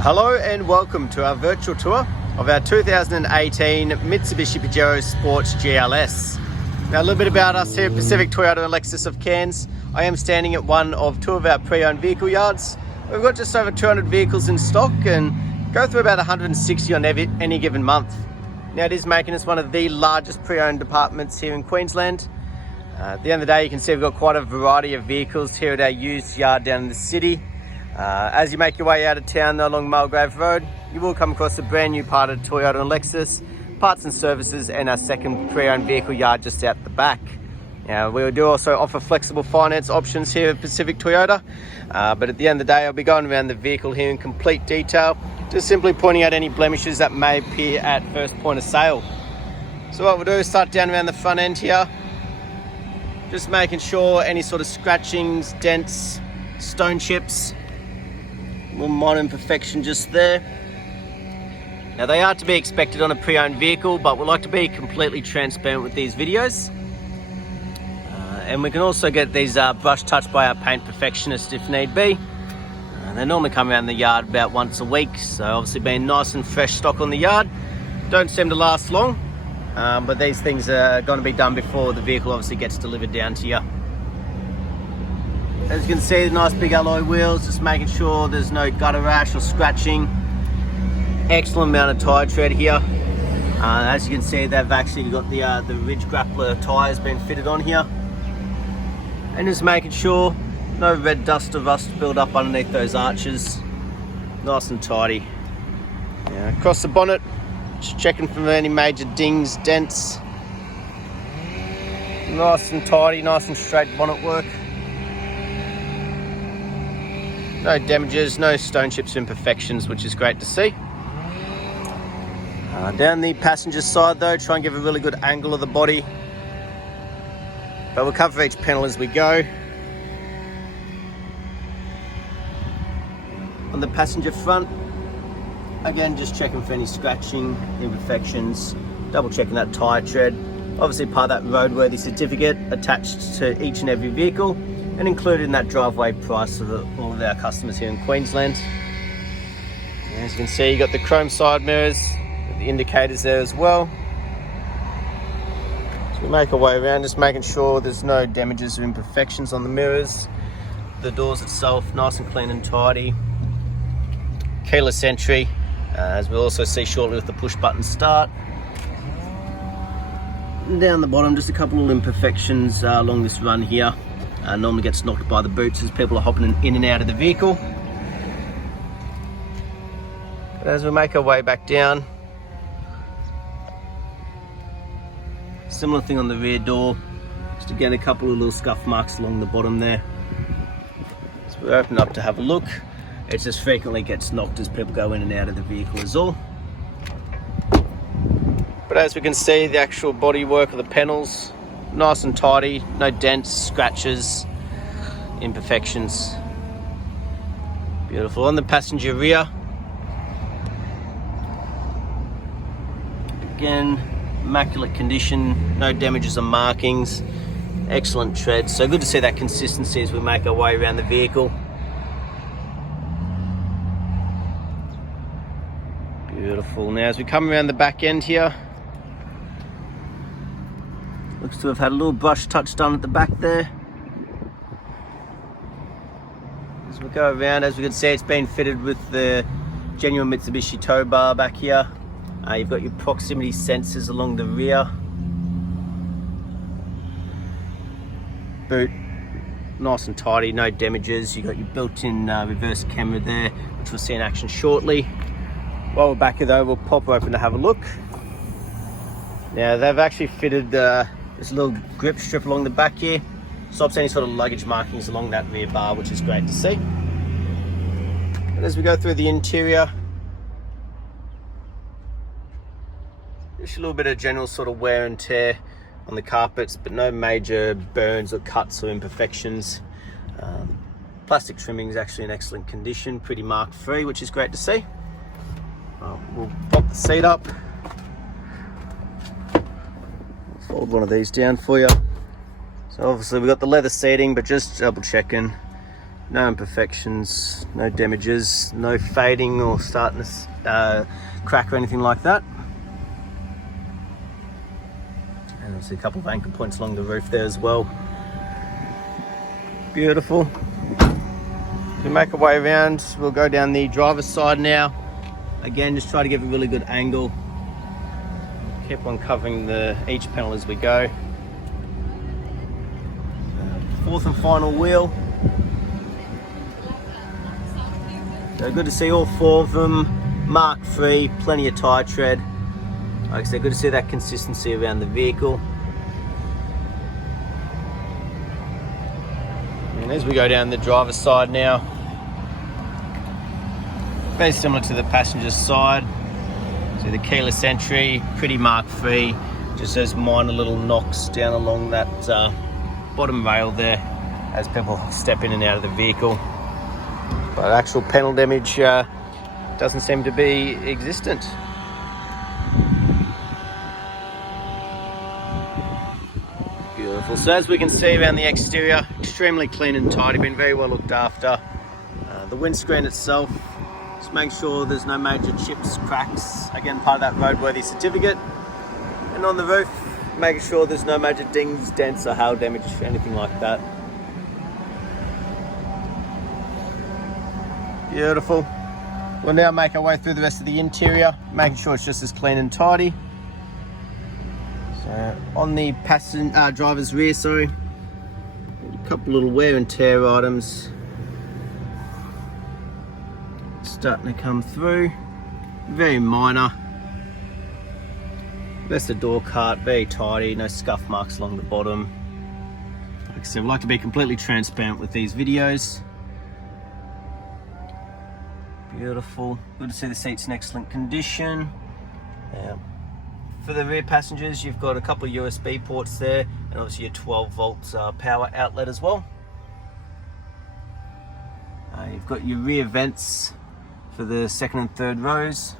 Hello and welcome to our virtual tour of our 2018 Mitsubishi Pajero Sports GLS. Now a little bit about us here at Pacific Toyota and Lexus of Cairns. I am standing at one of two of our pre-owned vehicle yards. We've got just over 200 vehicles in stock and go through about 160 on any given month. Now it is making us one of the largest pre-owned departments here in Queensland. At the end of the day, you can see we've got quite a variety of vehicles here at our used yard down in the city. As you make your way out of town along Mulgrave Road, you will come across a brand new part of Toyota and Lexus, parts and services, and our second pre-owned vehicle yard just out the back. Now, we do also offer flexible finance options here at Pacific Toyota, but at the end of the day, I'll be going around the vehicle here in complete detail, just simply pointing out any blemishes that may appear at first point of sale. So what we'll do is start down around the front end here, just making sure any sort of scratchings, dents, stone chips, little minor imperfection just there. Now they are to be expected on a pre-owned vehicle, but we like to be completely transparent with these videos. And we can also get these brush touched by our paint perfectionist if need be. They normally come around the yard about once a week, so obviously being nice and fresh stock on the yard, don't seem to last long, but these things are going to be done before the vehicle obviously gets delivered down to you. As you can see, the nice big alloy wheels, just making sure there's no gutter rash or scratching. Excellent amount of tyre tread here. As you can see, they've actually got the Ridge Grappler tyres being fitted on here. And just making sure no red dust or rust build up underneath those arches. Nice and tidy. Now, across the bonnet, just checking for any major dings, dents. Nice and tidy, nice and straight bonnet work. No damages, no stone chips or imperfections, which is great to see. Down the passenger side though, try and give a really good angle of the body. But we'll cover each panel as we go. On the passenger front, again just checking for any scratching, imperfections, double checking that tyre tread. Obviously part of that roadworthy certificate attached to each and every vehicle, and included in that driveway price for all of our customers here in Queensland. As you can see, you got the chrome side mirrors, the indicators there as well. So we make our way around, just making sure there's no damages or imperfections on the mirrors. The doors itself, nice and clean and tidy. Keyless entry, as we'll also see shortly with the push button start. And down the bottom, just a couple of imperfections along this run here. Normally gets knocked by the boots as people are hopping in and out of the vehicle. But as we make our way back down, similar thing on the rear door, just again a couple of little scuff marks along the bottom there. So we open up to have a look. It just frequently gets knocked as people go in and out of the vehicle is all. But as we can see, the actual bodywork of the panels, nice and tidy, no dents, scratches, imperfections. Beautiful. On the passenger rear, again, immaculate condition, no damages or markings, excellent tread. So good to see that consistency as we make our way around the vehicle. Beautiful. Now as we come around the back end here, looks to have had a little brush touch done at the back there. As we go around, as we can see, it's been fitted with the genuine Mitsubishi tow bar back here. You've got your proximity sensors along the rear. Boot, nice and tidy, no damages. You've got your built-in reverse camera there, which we'll see in action shortly. While we're back here though, we'll pop open to have a look. Now they've actually fitted this little grip strip along the back here, stops any sort of luggage markings along that rear bar, which is great to see. And as we go through the interior, just a little bit of general sort of wear and tear on the carpets, but no major burns or cuts or imperfections. Plastic trimming is actually in excellent condition, pretty mark free, which is great to see. We'll pop the seat up. Fold one of these down for you. So obviously we've got the leather seating, but just double checking, No imperfections, no damages, no fading or starting to crack or anything like that. And obviously a couple of anchor points along the roof there as well. Beautiful. We make our way around, we'll go down the driver's side now. Again, just try to give a really good angle. Keep on covering each panel as we go. Fourth and final wheel. So good to see all four of them mark free, plenty of tyre tread. Like I said, good to see that consistency around the vehicle. And as we go down the driver's side now, very similar to the passenger side. So the keyless entry, pretty mark free, just those minor little knocks down along that bottom rail there as people step in and out of the vehicle. But actual panel damage doesn't seem to be existent. Beautiful. So as we can see around the exterior, extremely clean and tidy, been very well looked after. The windscreen itself, just make sure there's no major chips, cracks, again part of that roadworthy certificate. And on the roof, making sure there's no major dings, dents or hail damage, anything like that. Beautiful. We'll now make our way through the rest of the interior, making sure it's just as clean and tidy. So on the driver's rear, a couple little wear and tear items starting to come through, very minor. Rest of the door cart, very tidy, no scuff marks along the bottom. Like I said, we like to be completely transparent with these videos. Beautiful. Good to see the seats in excellent condition. For the rear passengers, you've got a couple of USB ports there, and obviously your 12 volts power outlet as well. You've got your rear vents for the second and third rows.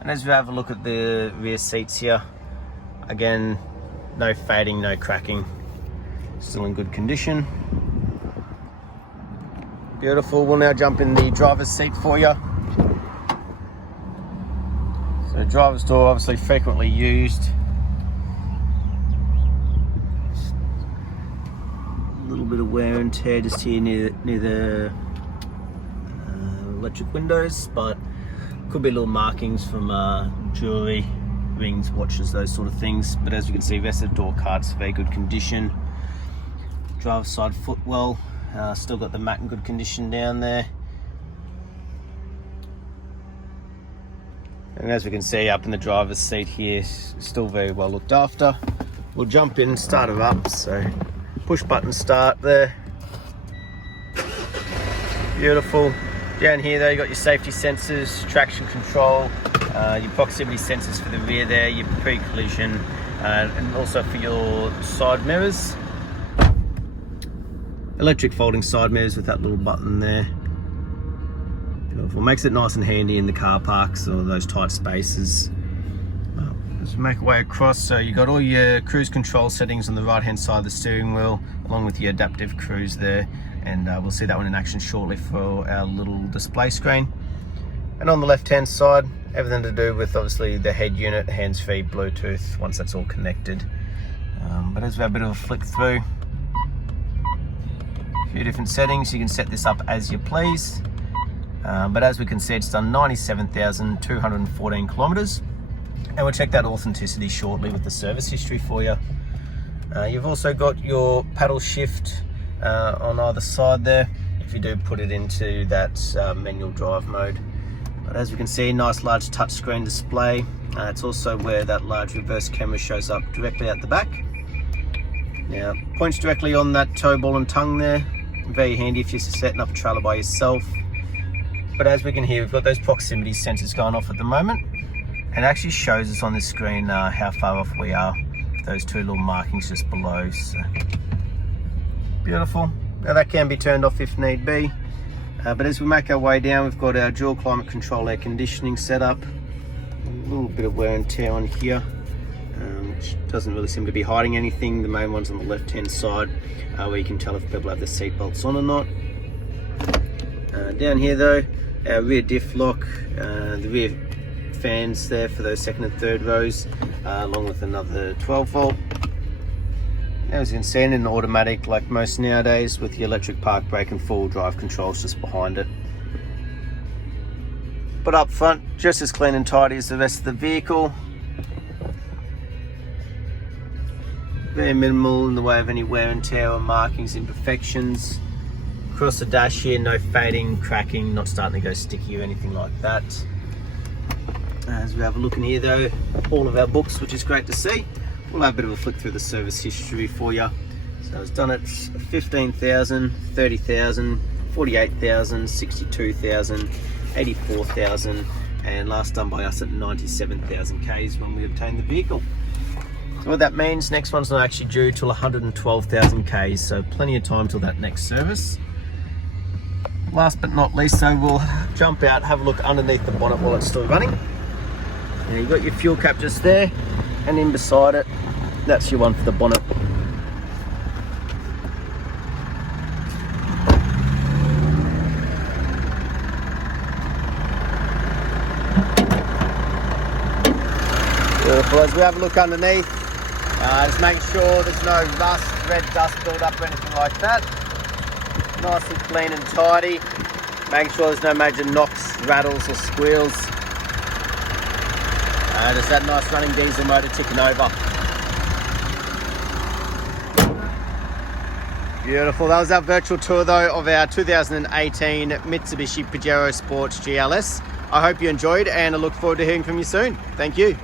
And as we have a look at the rear seats here, again, no fading, no cracking, still in good condition. Beautiful. We'll now jump in the driver's seat for you. So driver's door, obviously frequently used. A little bit of wear and tear just here near the electric windows, but could be little markings from jewelry, rings, watches, those sort of things. But as you can see, rest of the door cart's very good condition. Driver's side footwell, still got the mat in good condition down there. And as we can see up in the driver's seat here, still very well looked after. We'll jump in, start her up. So push button start there. Beautiful. Down here though, you got your safety sensors, traction control, your proximity sensors for the rear there, your pre-collision, and also for your side mirrors. Electric folding side mirrors with that little button there. Beautiful. Makes it nice and handy in the car parks or those tight spaces. As we make our way across, so you got all your cruise control settings on the right hand side of the steering wheel, along with your adaptive cruise there, and we'll see that one in action shortly for our little display screen. And on the left hand side, everything to do with obviously the head unit, hands-free, Bluetooth, once that's all connected. But as we have a bit of a flick through, a few different settings, you can set this up as you please. But as we can see, it's done 97,214 kilometers. And we'll check that authenticity shortly with the service history for you. You've also got your paddle shift on either side there, if you do put it into that manual drive mode. But as we can see, nice large touchscreen display. It's also where that large reverse camera shows up directly at the back. Now, points directly on that toe ball and tongue there. Very handy if you're setting up a trailer by yourself. But as we can hear, we've got those proximity sensors going off at the moment. And it actually shows us on the screen how far off we are. Those two little markings just below. So beautiful. Now that can be turned off if need be. But as we make our way down, we've got our dual climate control air conditioning set up. A little bit of wear and tear on here, which doesn't really seem to be hiding anything. The main one's on the left hand side, where you can tell if people have their seat belts on or not. Down here though, our rear diff lock, the rear fans there for those second and third rows, along with another 12 volt. As you can see, in an automatic like most nowadays, with the electric park brake and full drive controls just behind it. But up front, just as clean and tidy as the rest of the vehicle. Very minimal in the way of any wear and tear or markings, imperfections. Across the dash here, no fading, cracking, not starting to go sticky or anything like that. As we have a look in here though, all of our books, which is great to see. We'll have a bit of a flick through the service history for you. So it's done at 15,000, 30,000, 48,000, 62,000, 84,000, and last done by us at 97,000 Ks when we obtained the vehicle. So what that means, next one's not actually due till 112,000 Ks, so plenty of time till that next service. Last but not least, so we'll jump out, have a look underneath the bonnet while it's still running. Now you've got your fuel cap just there, and in beside it, that's your one for the bonnet. Beautiful. As we have a look underneath, just make sure there's no rust, red dust build up or anything like that. Nice and clean and tidy. Making sure there's no major knocks, rattles or squeals. There's that nice running diesel motor ticking over. Beautiful. That was our virtual tour though of our 2018 Mitsubishi Pajero Sports GLS. I hope you enjoyed, and I look forward to hearing from you soon. Thank you.